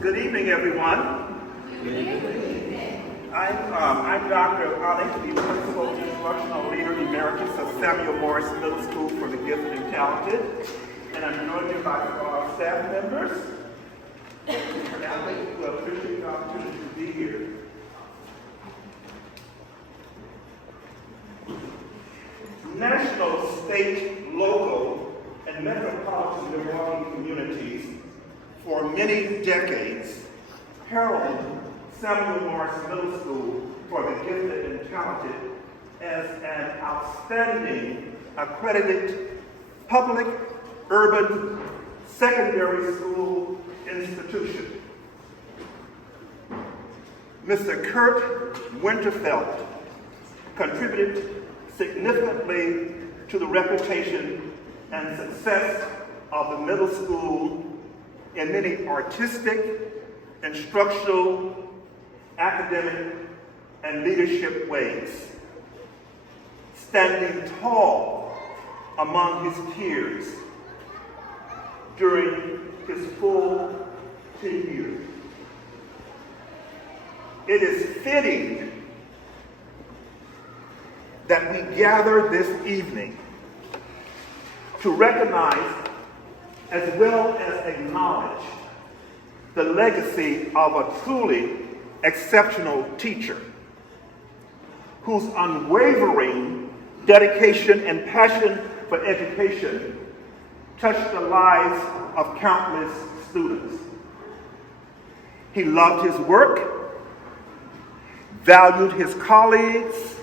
Good evening, everyone. Good evening. I'm Dr. Honored to be Principal Instructional Leader Emeritus of Samuel Morris Middle School for the Gifted and Talented. And I'm joined here by our staff members. And I think we appreciate the opportunity to be here. National, state, local, and metropolitan Milwaukee communities for many decades heralded Samuel Morris Middle School for the Gifted and Talented as an outstanding accredited public urban secondary school institution. Mr. Curt Winterfeldt contributed significantly to the reputation and success of the middle school in many artistic, instructional, academic, and leadership ways, standing tall among his peers during his full 10 years. It is fitting that we gather this evening to recognize as well as acknowledge the legacy of a truly exceptional teacher whose unwavering dedication and passion for education touched the lives of countless students. He loved his work, valued his colleagues,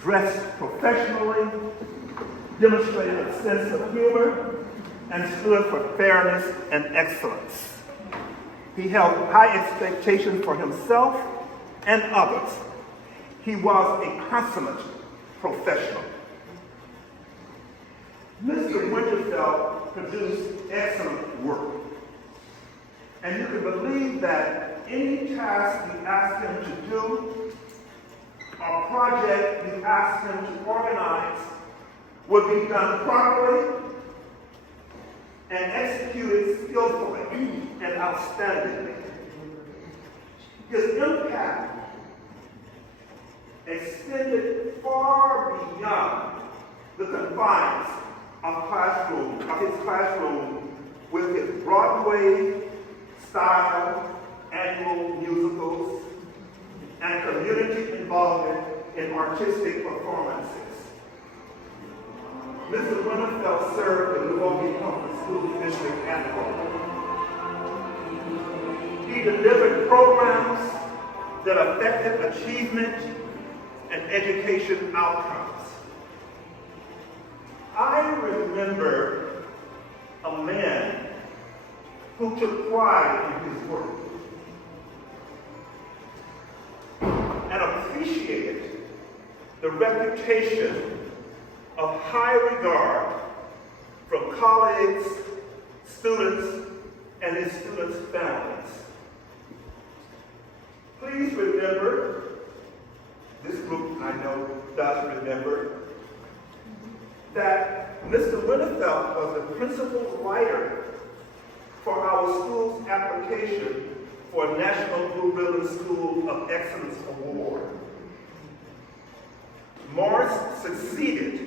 dressed professionally, demonstrated a sense of humor, and stood for fairness and excellence. He held high expectations for himself and others. He was a consummate professional. Mr. Winterfeldt produced excellent work. And you can believe that any task you asked him to do, or project you asked him to organize, would be done properly and executed skillfully and outstandingly. His impact extended far beyond the confines of his classroom with his Broadway-style annual musicals and community involvement in artistic performances. Mr. Winterfeldt served the Milwaukee Public School District annually. He delivered programs that affected achievement and education outcomes. I remember a man who took pride in his work and appreciated the reputation of high regard from colleagues, students, and his students' families. Please remember, this group I know does remember, that Mr. Winterfeldt was the principal writer for our school's application for a National Blue Ribbon School of Excellence Award. Morris succeeded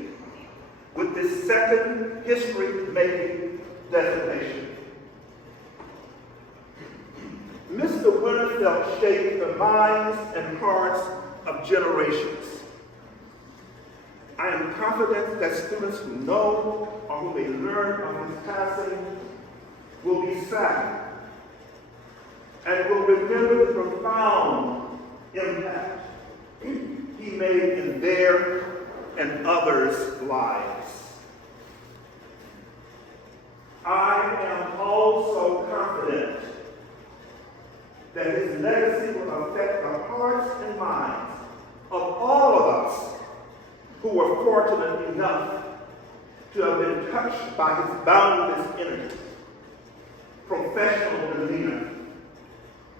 with this second history-making designation. Mr. Winterfeldt shaped the minds and hearts of generations. I am confident that students who know or who may learn of his passing will be saddened and will remember the profound impact he made in their and others' lives. I am also confident that his legacy will affect the hearts and minds of all of us who were fortunate enough to have been touched by his boundless energy, professional demeanor,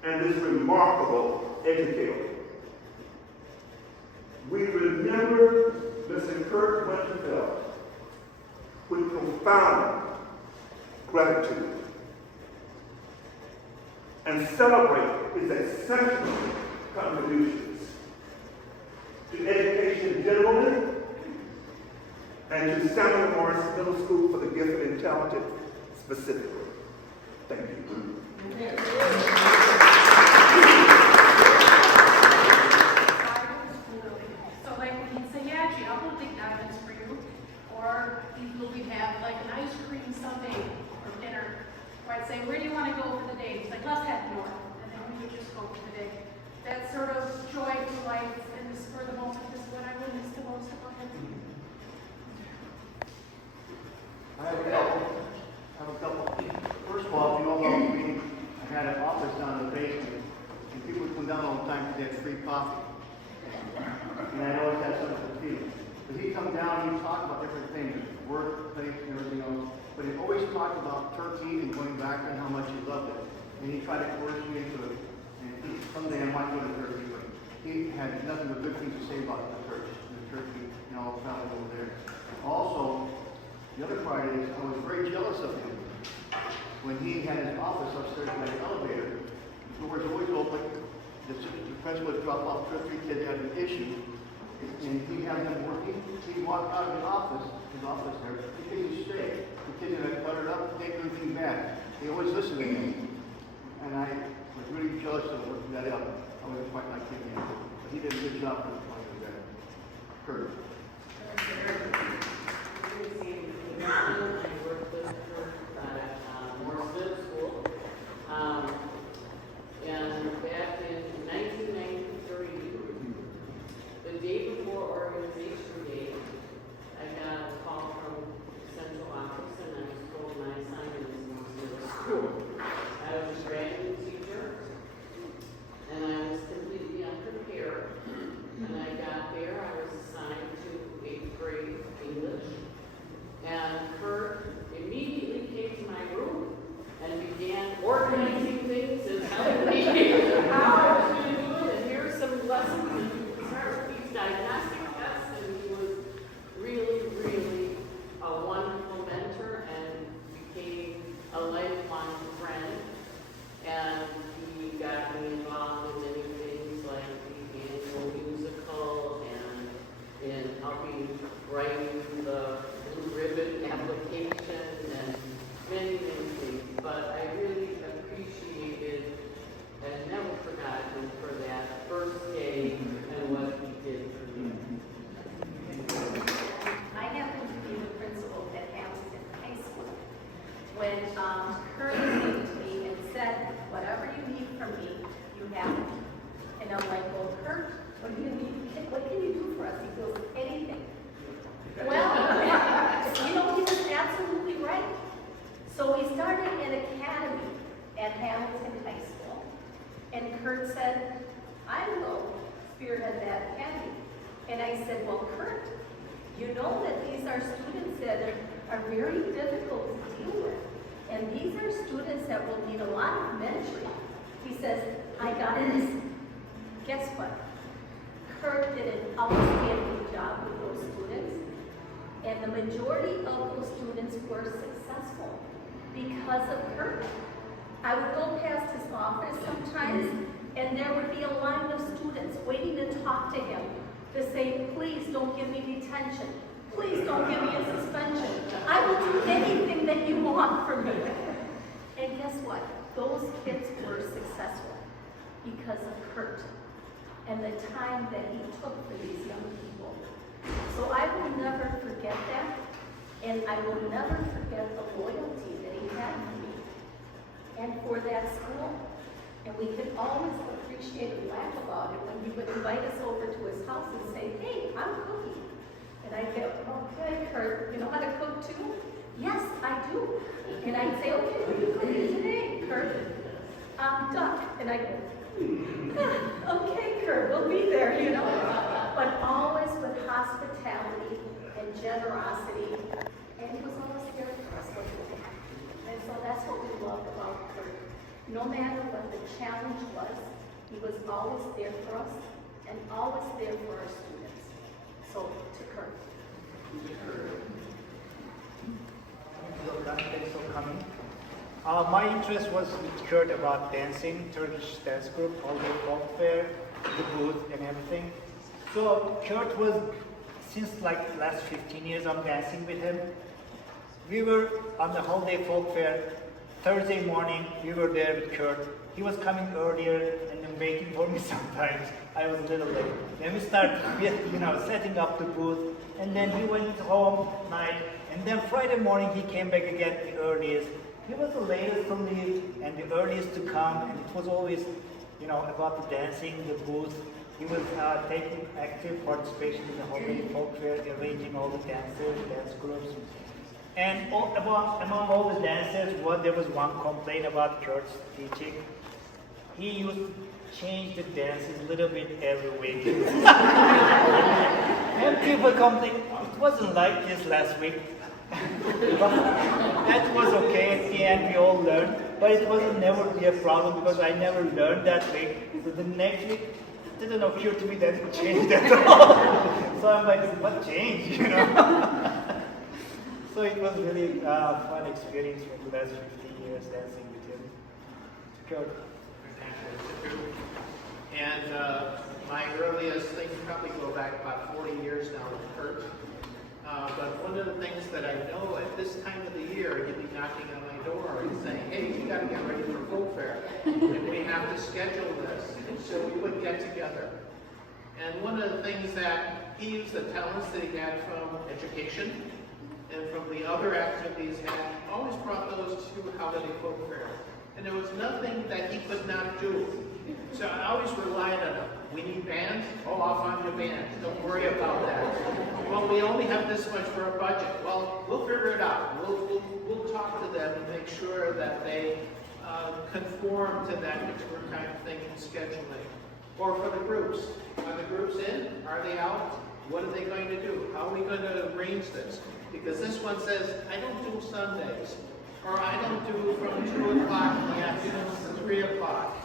and this remarkable educator. We remember Mr. Curt Winterfeldt with profound gratitude. and celebrate his exceptional contributions to education generally and to Samuel Morris Middle School for the Gifted and Talented specifically. Thank you. So like when he'd say, yeah, gee, I'll go dig diamonds for you. Or we'd have like an ice cream sundae for dinner. Or I'd say, where do you want to go for the day? He's like, let's head north. And then we would just go for the day. That sort of joy to life and the spur of the moment is what I really miss the most about him. I have a couple. First of all, if you know about me, I had an office down in the basement, and people would come down all the time to get free coffee. And I always had something to feed. But he'd come down and he'd talk about different things, workplace and everything else. But he always talked about turkey and going back and how much he loved it. And he tried to coerce me into it. And someday I might go to Turkey, but he had nothing but good things to say about the church, the Turkey, and all the family over there. Also, the other part is I was very jealous of him when he had his office upstairs in the elevator. The doors always open. The principal would drop off 2 or 3 kids that had an issue, and he had them working. He'd walk out of his office there. The kids would stay. The kids had cluttered up, take everything back. They always listened to him, and I was really jealous of working that up. I wasn't quite like him yet, but he did a good job for the point of that. Kurt. I worked with Curt at Morris Middle School. And back in 1993, the day before Organization Day, I got a call from the central office and I was told my assignment is Morris Middle School. I was a graduate teacher and I was completely unprepared. And I got there, I was assigned to 8th grade English. And Curt immediately came to my room and began organizing things and telling me how I was going to do it. And here are some lessons. And he started with these diagnostic tests. And he was really, really a wonderful mentor and became a lifelong friend. And he got me involved in many things like the annual musical and in helping writing the ribbon application and many, many things. But I really appreciated and never forgot him for that first day and what he did for me. I happen to be the principal at Hamilton High School. When Curt came to me and said, whatever you need from me, you have it. And I'm like, well, Curt, what do you need? What can you do for us? He goes, anything. Well, you know, he was absolutely right. So we started an academy at Hamilton High School. And Curt said, I will spearhead that academy. And I said, well, Curt, you know that these are students that are very difficult to deal with. And these are students that will need a lot of mentoring. He says, I got this. Guess what? Curt did an outstanding job with those students. And the majority of those students were successful because of Curt. I would go past his office sometimes, and there would be a line of students waiting to talk to him to say, please don't give me detention. Please don't give me a suspension. I will do anything that you want from me. And guess what? Those kids were successful because of Curt and the time that he took for these young people. So I will never forget that, and I will never forget the loyalty that he had for me and for that school. And we could always appreciate and laugh about it when he would invite us over to his house and say, hey, I'm cooking. And I'd go, okay, Curt, you know how to cook too? Yes, I do. And I'd say, okay, what are you cooking today, Curt? Duck. And I'd go, okay, Curt, we'll be there, you know. But always with hospitality and generosity. And he was always there for us. And so that's what we love about Curt. No matter what the challenge was, he was always there for us and always there for our students. So, to Curt. Thanks for coming. My interest was with Kurt about dancing, Turkish dance group, all the folk fair, the booth and everything. So Kurt was, since like last 15 years I'm dancing with him. We were on the holiday folk fair, Thursday morning, we were there with Kurt. He was coming earlier and then waiting for me sometimes. I was a little late. Then we started, setting up the booth, and then he went home at night, and then Friday morning he came back again the earliest. He was the latest to leave and the earliest to come, and it was always, about the dancing, the booth. He was taking active participation in the holiday folk fair, arranging all the dancers, dance groups. And among all the dancers, there was one complaint about Kurt's teaching. He used to change the dances a little bit every week. And people complain, it wasn't like this last week. But that was okay. At the end, we all learned. But it was never be a problem because I never learned that week. So the next week, it didn't occur to me that it changed at all. So I'm like, what changed? So it was really fun experience for the last 15 years dancing with him. Good. And my earliest things probably go back about 40 years now with Kurt. But one of the things that I know at this time of the year, he'd be knocking on my door and saying, hey, you got to get ready for folk fair. And we have to schedule this. And so we would get together. And one of the things that he used the talents that he had from education and from the other activities he had, always brought those to holiday folk fair. And there was nothing that he could not do. So I always relied on him. We need bands? Oh, I'll find a band. Don't worry about that. Well, we only have this much for a budget. Well, we'll figure it out. We'll talk to them and make sure that they conform to that particular kind of thing in scheduling. Or for the groups. Are the groups in? Are they out? What are they going to do? How are we going to arrange this? Because this one says, I don't do Sundays. Or I don't do from 2 o'clock in the afternoon to 3 o'clock.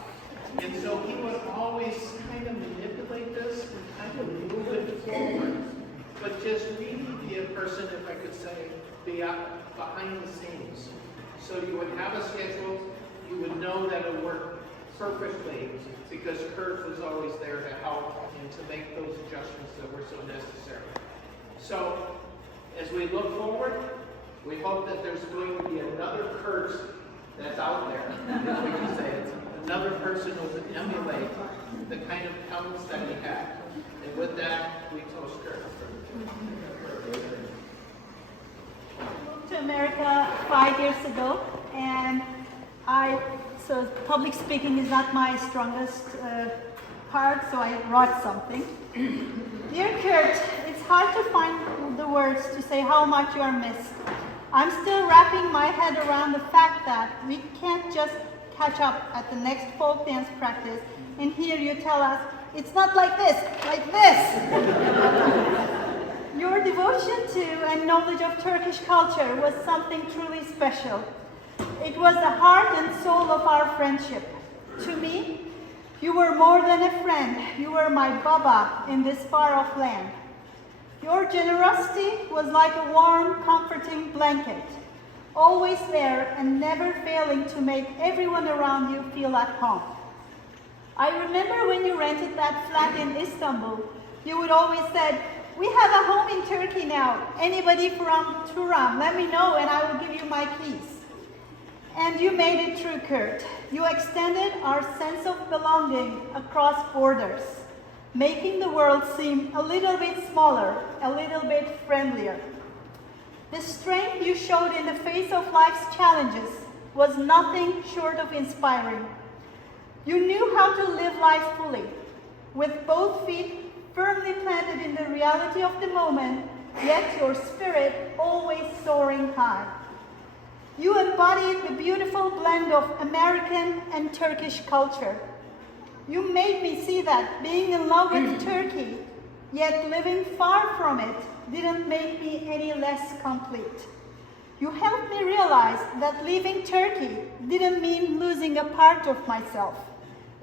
And so he would always kind of manipulate this and kind of move it forward. But just really be a person, if I could say, behind the scenes. So you would have a schedule, you would know that it would work perfectly because Kurt was always there to help and to make those adjustments that were so necessary. So as we look forward, we hope that there's going to be another Kurt that's out there, as we can say it. Another person who would emulate the kind of talents that he had. And with that, we toast Kurt. I moved to America 5 years ago, and so public speaking is not my strongest part, so I wrote something. Dear Kurt, it's hard to find the words to say how much you are missed. I'm still wrapping my head around the fact that we can't just catch up at the next folk dance practice and hear you tell us, it's not like this, like this. Your devotion to and knowledge of Turkish culture was something truly special. It was the heart and soul of our friendship. To me, you were more than a friend. You were my baba in this far-off land. Your generosity was like a warm, comforting blanket, always there and never failing to make everyone around you feel at home. I remember when you rented that flat in Istanbul, you would always say, we have a home in Turkey now. Anybody from Turan, let me know and I will give you my keys. And you made it true, Kurt. You extended our sense of belonging across borders, making the world seem a little bit smaller, a little bit friendlier. The strength you showed in the face of life's challenges was nothing short of inspiring. You knew how to live life fully, with both feet firmly planted in the reality of the moment, yet your spirit always soaring high. You embodied the beautiful blend of American and Turkish culture. You made me see that being in love with Turkey, yet living far from it, didn't make me any less complete. You helped me realize that leaving Turkey didn't mean losing a part of myself.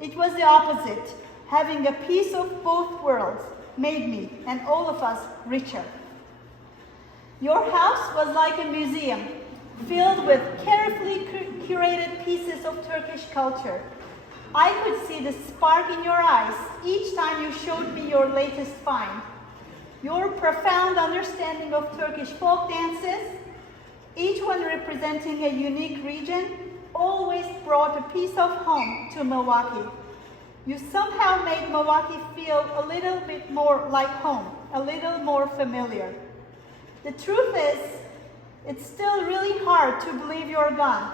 It was the opposite. Having a piece of both worlds made me and all of us richer. Your house was like a museum, filled with carefully curated pieces of Turkish culture. I could see the spark in your eyes each time you showed me your latest find. Your profound understanding of Turkish folk dances, each one representing a unique region, always brought a piece of home to Milwaukee. You somehow made Milwaukee feel a little bit more like home, a little more familiar. The truth is, it's still really hard to believe you're gone.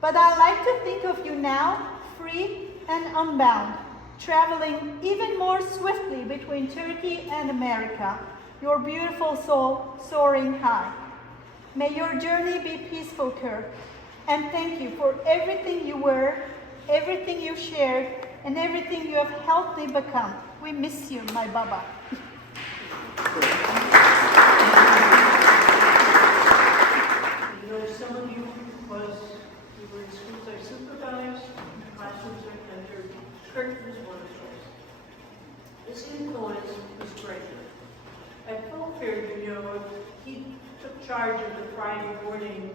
But I like to think of you now, free and unbound, traveling even more swiftly between Turkey and America, your beautiful soul soaring high. May your journey be peaceful, Curt, and thank you for everything you were, everything you shared, and everything you have helped me become. We miss you, my Baba. You know, some of you, because you were in schools I supervised, classrooms I entered, Curt was one of those. His influence was great. At Folk Fair, you know, he took charge of the Friday morning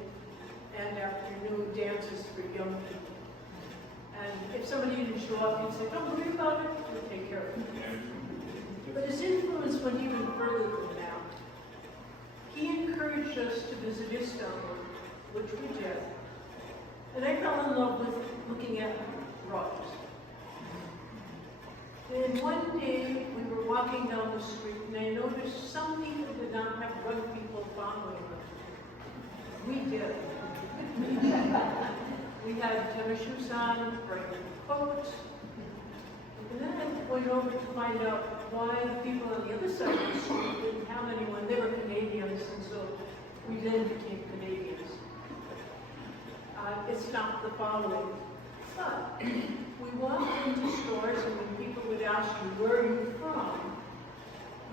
and afternoon dances for young people. And if somebody didn't show up, he'd say, don't worry about it, we'll take care of it. But his influence went even further than that. He encouraged us to visit Istanbul, which we did. And I fell in love with looking at rugs. And one day, we were walking down the street, and I noticed some people did not have rug people following them. We did. We had tennis shoes on, bright coats. And then I went over to find out why the people on the other side of the street didn't have anyone. They were Canadians, and so we then became Canadians. It's not the following. But we walked into stores, and when people would ask you, where are you from?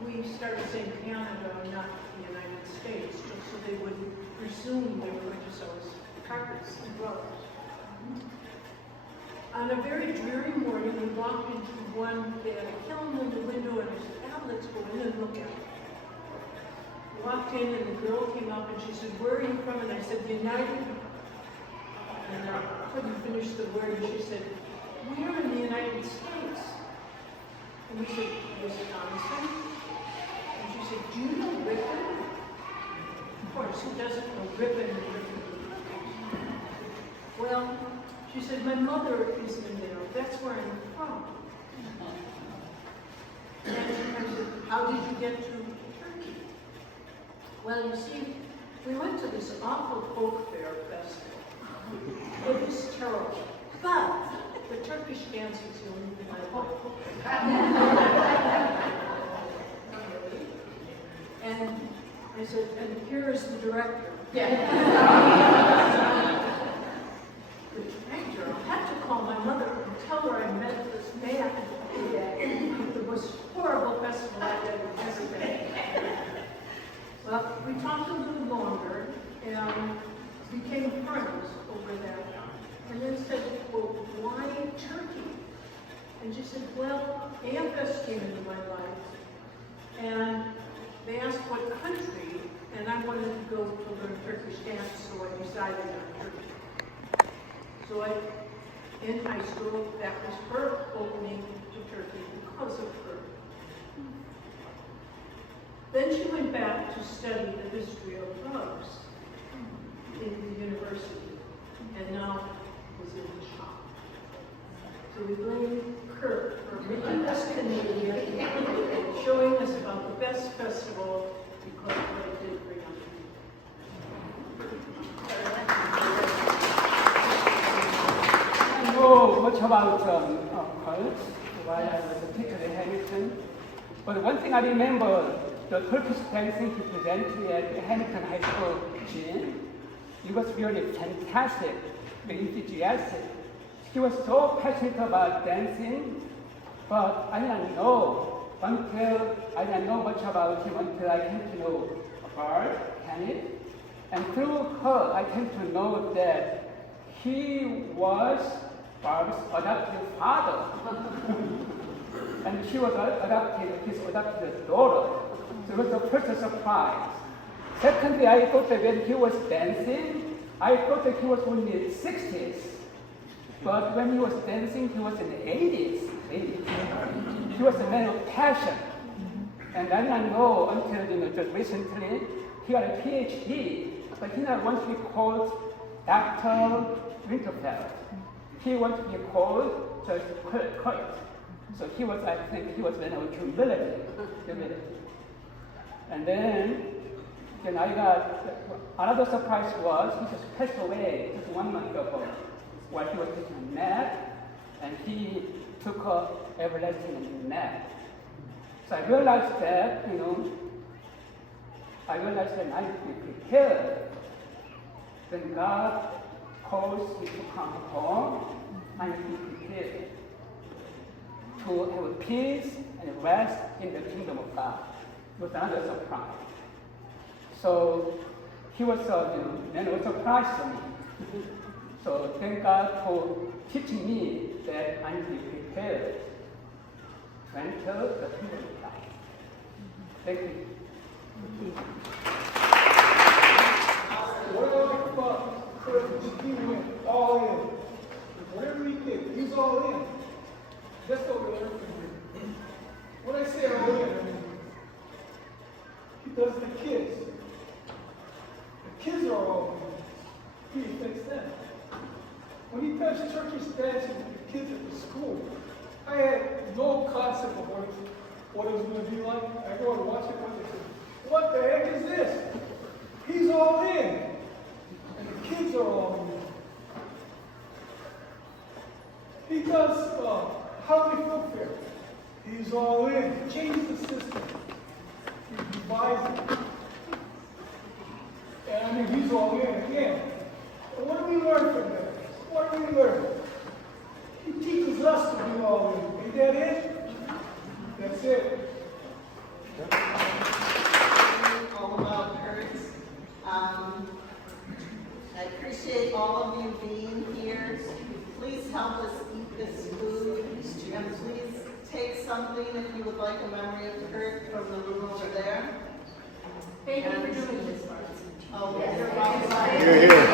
We started saying Canada, not the United States, just so they wouldn't presume they were going to sell us carpets and rugs. On a very dreary morning, we walked into one, they had a kiln in the window, and I said, let's go in and look at it. We walked in, and the girl came up, and she said, where are you from? And I said, the United. And I couldn't finish the word, and she said, we're in the United States. And we said, Wisconsin? And she said, do you know Ripon? Of course, who doesn't know Ripon and Ripon? Well, she said, my mother is in there. That's where I'm from. And I said, how did you get to Turkey? Well, you see, we went to this awful folk fair festival. It was terrible. But the Turkish dance was the only thing I liked. And I said, and here is the director. I had to call my mother and tell her I met this man. It was a horrible festival I had ever been. Well, we talked a little longer and became friends over that. And then said, well, why Turkey? And she said, well, AFS came into my life. And they asked what country, and I wanted to go to learn Turkish dance, so I decided on Turkey. So in high school, that was her opening to Turkey because of her. Then she went back to study the history of rugs in the university, and now was in the shop. So we blame Curt for making us Canadian and showing us about the best festival because of what it did for young I know much about Curt while I was a teacher in Hamilton, but one thing I remember, the Turkish dancing he presented at Hamilton High School gym, it was really fantastic, very enthusiastic. He was so passionate about dancing, but I didn't know much about him until I came to know Barb, Kenneth, and through her I came to know that he was Barb's adopted father, and she was his adopted daughter. So it was a first surprise. Secondly, I thought that when he was dancing, I thought that he was only in his 60s. But when he was dancing, he was in the 80s. He was a man of passion. And I didn't know until just recently, he got a PhD, but he didn't want to be called Dr. Winterfeldt. He wanted to be called just Curt. So he was, I think, he was man of humility. And then I got, another surprise was he just passed away just 1 month ago while he was taking a nap, and he took a everlasting nap. So I realized that, I need to be prepared. When God calls me to come home, I need to be prepared to have peace and rest in the kingdom of God. It was another surprise. So he was man of surprise to me. So thank God for teaching me that I need to be prepared to enter the kingdom of God. Thank you. What I like about Curt is he went all in. Whatever he did, he's all in. That's what we learned from him. When I say all in, I mean, he does the kids. The kids are all in. He affects them. When he does Turkish dancing with the kids at the school, I had no concept of what it was going to be like. I go and watch it and I said, what the heck is this? He's all in. And the kids are all in. He does holiday folk fair. He's all in. He changes the system. He revises it. And I mean, he's all in again. But what do we learn from that? What do we learn? He teaches us to be all in. Ain't that it? That's it. All about Curt. I appreciate all of you being here. Please help us eat this food, and please take something if you would like a memory of Curt from the room over there. Thank you for doing this, Mark. Oh, yes. Here, here.